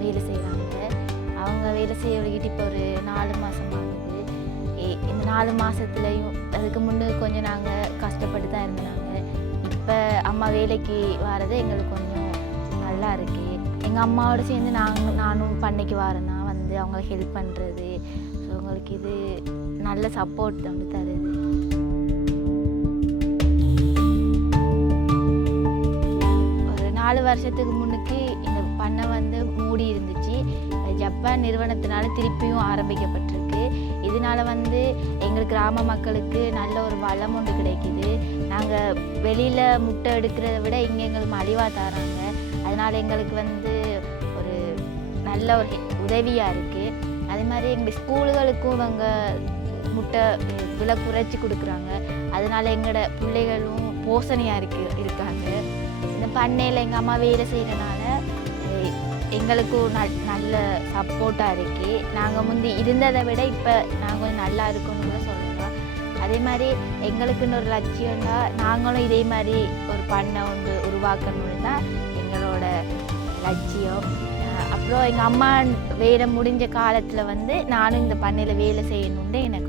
வேலை செய்கிறாங்க. அவங்க வேலை செய்ய வழிகிட்டு இப்போ ஒரு 4 மாதம் ஆகுது. இந்த 4 மாதத்துலேயும் அதுக்கு முன்னே கொஞ்சம் நாங்கள் கஷ்டப்பட்டு தான் இருந்தாங்க. இப்போ அம்மா வேலைக்கு வர்றது எங்களுக்கு கொஞ்சம் நல்லா இருக்குது. எங்கள் அம்மாவோட சேர்ந்து நானும் பண்ணைக்கு வரேன்னா வந்து அவங்களுக்கு ஹெல்ப் பண்ணுறது. ஸோ உங்களுக்கு இது நல்ல சப்போர்ட் வந்து தருது. ஒரு 4 வருஷத்துக்கு முன்னுக்கு இந்த பண்ணை வந்து மூடி இருந்துச்சு. ஜப்பான் நிறுவனத்தினால திருப்பியும் ஆரம்பிக்கப்பட்டிருக்கு. இதனால வந்து எங்கள் கிராம மக்களுக்கு நல்ல ஒரு வளம் ஒன்று கிடைக்குது. நாங்கள் வெளியில் முட்டை எடுக்கிறத விட இங்கே எங்களுக்கு மலிவாக தராங்க. அதனால் எங்களுக்கு வந்து ஒரு நல்ல ஒரு உதவியாக இருக்குது. அதே மாதிரி எங்கள் ஸ்கூலுகளுக்கும் இவங்க முட்டை விலை குறைச்சி கொடுக்குறாங்க. அதனால் எங்களோட பிள்ளைகளும் போஷணையாக இருக்காங்க. இந்த பண்ணையில் எங்கள் அம்மா வேலை செய்கிறனால எங்களுக்கும் நல்ல சப்போர்ட்டாக இருக்குது. நாங்கள் முந்தி இருந்ததை விட இப்போ நாங்கள் கொஞ்சம் நல்லா இருக்கோன்னு கூட சொல்லலாம். அதே மாதிரி எங்களுக்குன்னு ஒரு லட்சியம்னா நாங்களும் இதே மாதிரி ஒரு பண்ணை ஒன்று உருவாக்கணும்னு தான் எங்களோட லட்சியம். அப்புறம் எங்கள் அம்மா வேலை முடிஞ்ச காலத்தில் வந்து நானும் இந்த பண்ணையில் வேலை செய்யணுன்னு எனக்கு